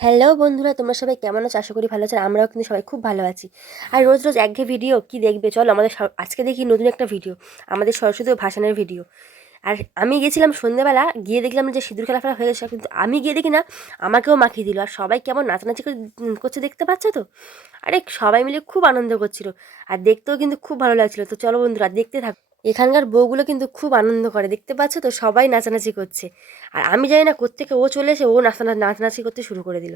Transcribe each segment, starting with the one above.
Hello বন্ধুরা, তোমরা সবাই কেমন আছো? আশা করি ভালো আছো আমরাও কিন্তু সবাই খুব ভালো আছি। আর রোজ রোজ একঘে ভিডিও কি দেখবে? চলো আমাদের আজকে দেখি নতুন একটা ভিডিও আমাদের সরস্বতী ও ভাসানের ভিডিও আর আমি গেছিলাম সন্ধ্যেবেলা, গিয়ে দেখলাম যে সিঁদুর খেলা ফেলা হয়ে গেছে, কিন্তু আমি গিয়ে দেখি না, আমাকেও মাখিয়ে দিল। আর সবাই কেমন নাচানাচি করে করছে দেখতে পাচ্ছ তো? আরে সবাই মিলে খুব আনন্দ করছিল। আর দেখতেও কিন্তু খুব ভালো লাগছিল। তো চলো বন্ধুরা, দেখতে থাকো এখানকার বউগুলো কিন্তু খুব আনন্দ করে। দেখতে পাচ্ছ তো? সবাই নাচানাচি করছে। আর আমি জানি না কোত্থেকে ও চলে এসে ও নাচানা, নাচানাচি করতে শুরু করে দিল।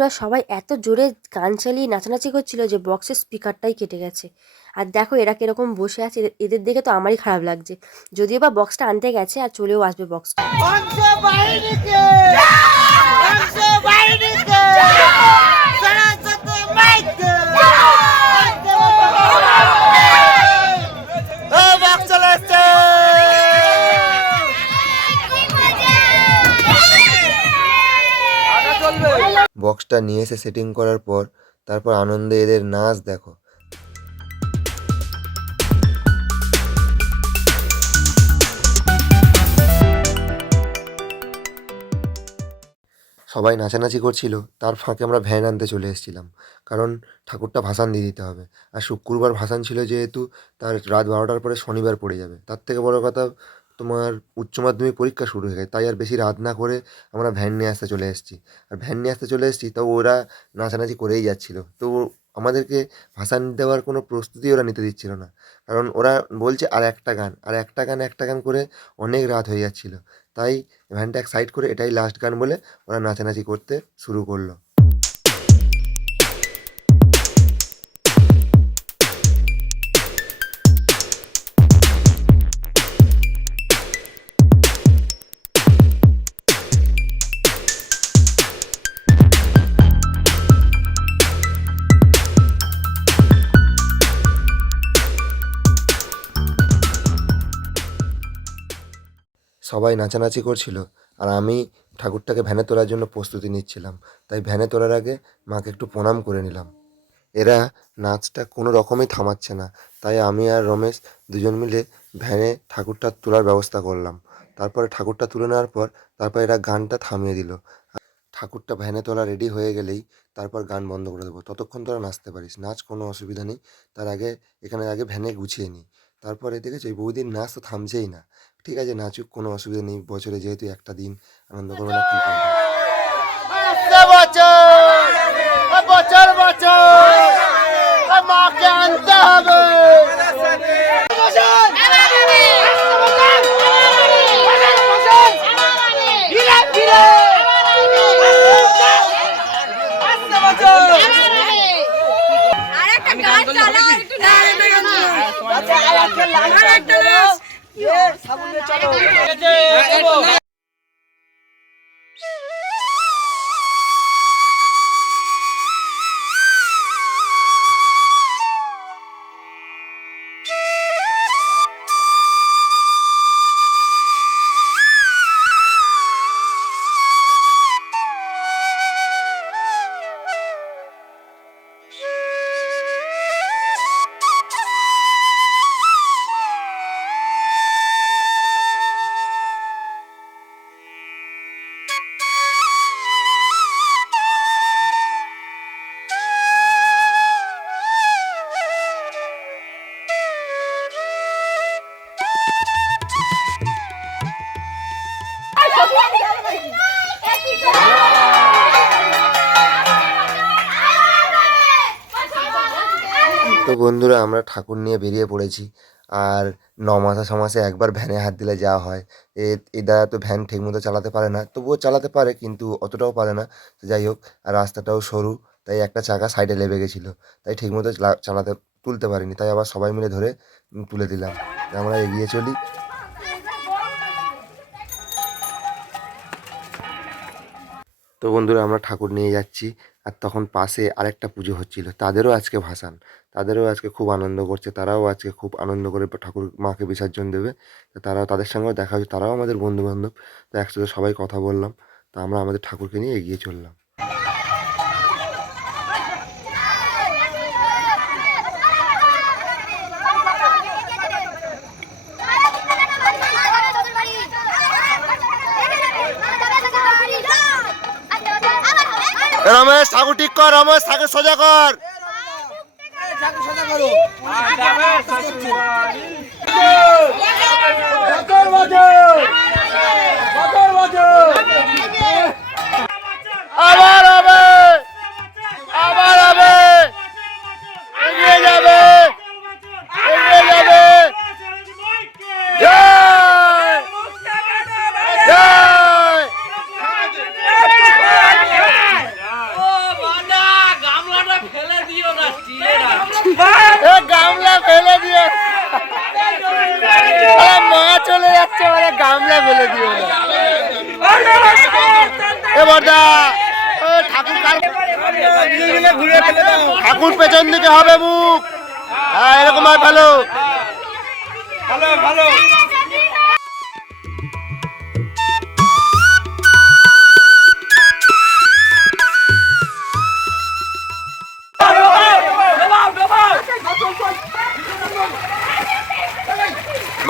বন্ধুরা সবাই এত জোরে গান চালিয়ে নাচানাচি করছিল যে বক্সের স্পিকারটাই কেটে গেছে। আর দেখো এরা কীরকম বসে আছে, এদের- দেখে তো আমারই খারাপ লাগছে। যদিও বা বক্সটা আনতে গেছে আর চলেও আসবে বক্সটা বক্সটা নিয়ে এসে সেটিং করার পর তারপর আনন্দে এদের নাচ দেখো। সবাই নাচানাচি করছিল, তার ফাঁকে আমরা ভ্যান আনতে চলে এসেছিলাম, কারণ ঠাকুরটা ভাসান দিয়ে দিতে হবে। আর শুক্রবার ভাসান ছিল যেহেতু, তার রাত বারোটার পরে শনিবার পড়ে যাবে। তার থেকে বড় কথা তোমার উচ্চ মাধ্যমিক পরীক্ষা শুরু হয়ে গেছে, তাই আর বেশি রাত না করে আমরা ভ্যান নিয়ে আসতে চলে এসেছি। আর ভ্যান নিয়ে আসতে চলে এসেছি তো ওরা নাচানাচি করেই যাচ্ছিল। তো আমাদেরকে ভাসান দেওয়ার কোনো প্রস্তুতি ওরা নিতে দিচ্ছিল না। কারণ ওরা বলছে, আর একটা গান, আর একটা গান একটা গান করে অনেক রাত হয়ে যাচ্ছিল। তাই ভ্যানটা এক সাইড করে এটাই লাস্ট গান বলে ওরা নাচানাচি করতে শুরু করল। সবাই নাচানাচি করছিল আর আমি ঠাকুরটাকে ভ্যানে তোলার জন্য প্রস্তুতি নিচ্ছিলাম। তাই ভ্যানে তোলার আগে মাকে একটু প্রণাম করে নিলাম। এরা নাচটা কোনো রকমই থামাচ্ছে না। তাই আমি আর রমেশ দুজন মিলে ভ্যানে ঠাকুরটা তোলার ব্যবস্থা করলাম। তারপরে ঠাকুরটা তুলে নেওয়ার পর তারপর এরা গানটা থামিয়ে দিল। ঠাকুরটা ভ্যানে তোলা রেডি হয়ে গেলেই তারপর গান বন্ধ করে দেবো। ততক্ষণ তোরা নাচতে পারিস। নাচ কোনো অসুবিধা নেই। তার আগে, এখানে আগে ভ্যানে গুছিয়ে নিই। তারপরে দেখেছ এই বৌদির নাচ তো থামছেই না ঠিক আছে নাচুক কোনো অসুবিধা নেই বছরে যেহেতু একটা দিন আনন্দ করবে না কী করবে বছর বছর মাকে আনতে হবে নাচ তো বন্ধুরা, আমরা ঠাকুর নিয়ে বেরিয়ে পড়েছি। আর ন মাসা ছ মাসে একবার ভ্যানে হাত দিলে যাওয়া হয়। এ এই দাদা তো ভ্যান ঠিকমতো চালাতে পারে না। তবুও চালাতে পারে, কিন্তু অতটাও পারে না। যাই হোক আর রাস্তাটাও সরু, তাই একটা চাকা সাইডে লেবে গেছিল। তাই ঠিকমতো চালা- চালাতে, তুলতে পারিনি। তাই আবার সবাই মিলে ধরে তুলে দিলাম। আমরা এগিয়ে চলি। তো বন্ধুরা আমরা ঠাকুর নিয়ে যাচ্ছি আর তখন পাশে আরেকটা পুজো হচ্ছিল। তাদেরও আজকে ভাসান। তাদেরও আজকে খুব আনন্দ করছে। তারাও আজকে খুব আনন্দ করে ঠাকুর মাকে বিসর্জন দেবে। তো তারাও তাদের সঙ্গেও দেখা হচ্ছে তারাও আমাদের বন্ধুবান্ধব। তো একসাথে সবাই কথা বললাম। তো আমরা আমাদের ঠাকুরকে নিয়ে এগিয়ে চললাম। রমেশ ঠাকুর ঠিক কর রমেশ ঠাকুর সোজা কর। আবার হবে এগিয়ে যাবে এগিয়ে যাবে জয় জয় এ গামলা ফেলে দিয়ে আরে মা চলে যাচ্ছে মানে গামলা ফেলে দিও না এ বর্দা ও ঠাকুর পেছন দিকে হবে মুখ। হ্যাঁ এরকম হয় ভালো। ভালো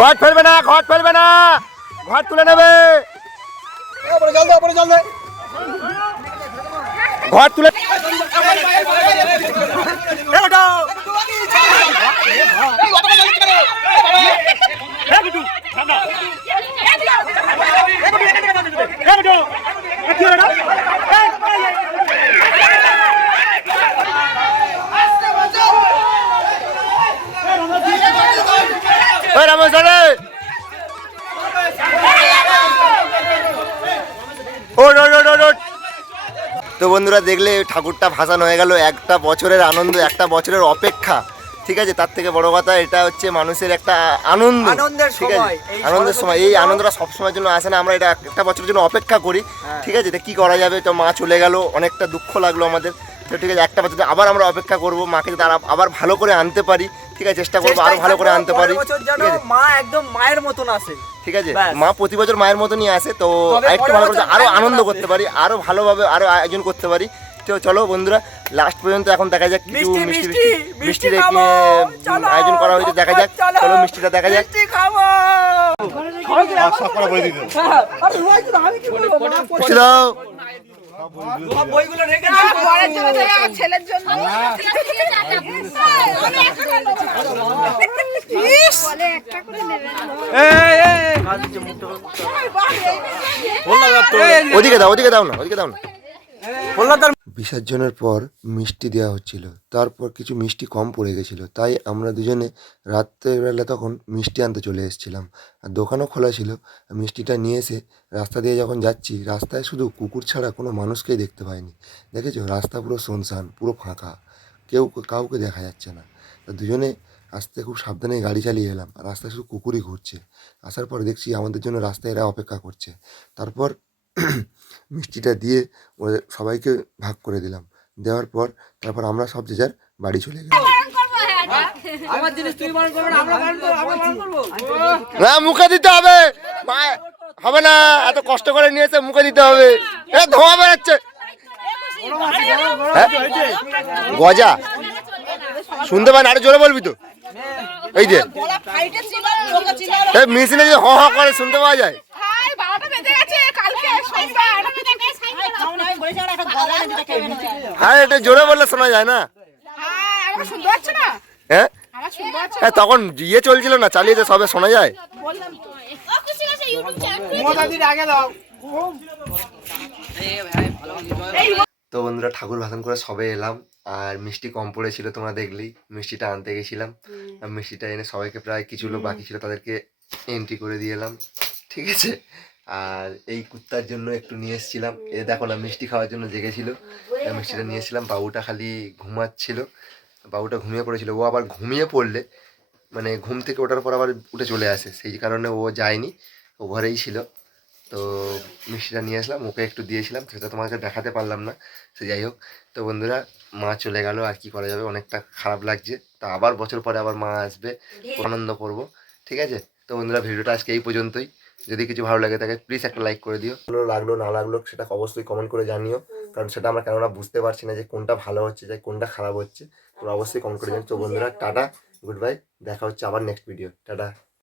ঘট ফেলবে না, ঘট ফেলবে না। ঘট তুলে নেবে। ঘট তুলে তো বন্ধুরা দেখলে ঠাকুরটা ভাসানো হয়ে গেল। একটা বছরের আনন্দ একটা বছরের অপেক্ষা। ঠিক আছে? তার থেকে বড় কথা এটা হচ্ছে মানুষের একটা আনন্দ। ঠিক আছে? আনন্দের সময়। এই। আনন্দটা সবসময়ের জন্য আসে না। আমরা এটা একটা বছরের জন্য অপেক্ষা করি। ঠিক আছে? এটা কি করা যাবে? তো মা চলে গেল। অনেকটা দুঃখ লাগল আমাদের। তো ঠিক আছে? একটা বছর আবার আমরা অপেক্ষা করব। মাকে যাতে আবার ভালো করে আনতে পারি ঠিক আছে চেষ্টা করব আরও ভালো করে আনতে পারি। মা একদম মায়ের মতন আসে। ঠিক আছে মা প্রতি বছর মায়ের মতনই আসে তো আরেকটু ভালো করে আরও আনন্দ করতে পারি আরও ভালোভাবে আরও আয়োজন করতে পারি। তো চলো বন্ধুরা লাস্ট পর্যন্ত এখন দেখা যাক কিছু মিষ্টি মিষ্টি মিষ্টি মিষ্টির আয়োজন করা হয়েছে দেখা যাক চলো মিষ্টিটা দেখা যাক। মিষ্টি খাব। হ্যাঁ, বইগুলো রেখে ছেলের জন্য ওদিকে দাও ওদিকে দাও না ওদিকে দাও না বিসর্জনের পর মিষ্টি দেওয়া হচ্ছিল। তারপর কিছু মিষ্টি কম পড়ে গেছিল। তাই আমরা দুজনে রাত্রেবেলা তখন মিষ্টি আনতে চলে এসেছিলাম। আর দোকানও খোলা ছিল। মিষ্টিটা নিয়ে এসে রাস্তা দিয়ে যখন যাচ্ছি, রাস্তায় শুধু কুকুর ছাড়া কোনো মানুষকেই দেখতে পাইনি। দেখেছ? রাস্তা পুরো শুনশান, পুরো ফাঁকা। কেউ কাউকে দেখা যাচ্ছে না। দুজনে আসতে খুব সাবধানে গাড়ি চালিয়ে এলাম। রাস্তায় শুধু কুকুরই ঘুরছে। আসার পর দেখছি আমাদের জন্য রাস্তায় এরা অপেক্ষা করছে। তারপর মিষ্টিটা দিয়ে ওদের সবাইকে ভাগ করে দিলাম। দেওয়ার পর তারপর আমরা সব যে যার বাড়ি চলে গেলাম। বারণ করবে না মুখে দিতে হবে। হবে না এত কষ্ট করে নিয়েছে মুখে দিতে হবে। এ ধোঁয়া বেরোচ্ছে। হ্যাঁ? গজা। শুনতে পান আরও জোরে বলবি তো? এই যে। এই মেশিনে যে হ হ করে শুনতে পাওয়া যায়। হ্যাঁ এটা জোরে বললে শোনা যায় না? হ্যাঁ? তখন ইয়ে চলছিল না, চালিয়ে চালিয়েছে সবে শোনা যায়? তো বন্ধুরা, ঠাকুর ভাষণ করে সবে এলাম, আর মিষ্টি কম পড়েছিল, তোমরা দেখলেই মিষ্টিটা আনতে গেছিলাম। মিষ্টিটা এনে সবাইকে প্রায় কিছু লোক বাকি ছিল, তাদেরকে এন্ট্রি করে দিয়ে এলাম, ঠিক আছে? আর এই কুত্তার জন্য একটু নিয়ে এসেছিলাম। এ দেখো না মিষ্টি খাওয়ার জন্য জেগেছিল। মিষ্টিটা নিয়ে এসেছিলাম। বাবুটা খালি ঘুমাচ্ছিল। বাবুটা ঘুমিয়ে পড়েছিল। ও আবার ঘুমিয়ে পড়লে মানে ঘুম থেকে ওঠার পর আবার উঠে চলে আসে। সেই কারণে ও যায়নি। ও ঘরেই ছিল। তো মিষ্টিটা নিয়ে আসলাম। ওকে একটু দিয়েছিলাম। সেটা তোমাকে দেখাতে পারলাম না। সে যাই হোক। তো বন্ধুরা মা চলে গেল। আর কি করা যাবে? অনেকটা খারাপ লাগছে। তা আবার বছর পরে আবার মা আসবে। আনন্দ করব। ঠিক আছে? তো বন্ধুরা ভিডিওটা আজকে এই পর্যন্তই। যদি কিছু ভালো লাগে থাকে প্লিজ একটা লাইক করে দিও। ভালো লাগল, না লাগল সেটা অবশ্যই কমেন্ট করে জানিও। কারণ সেটা আমরা কেননা বুঝতে পারছি না যে কোনটা ভালো হচ্ছে, যে কোনটা খারাপ হচ্ছে। তোমরা অবশ্যই কমেন্ট করে জানিও। তো বন্ধুরা, টাটা গুড বাই দেখা হচ্ছে আবার নেক্সট ভিডিও টাটা।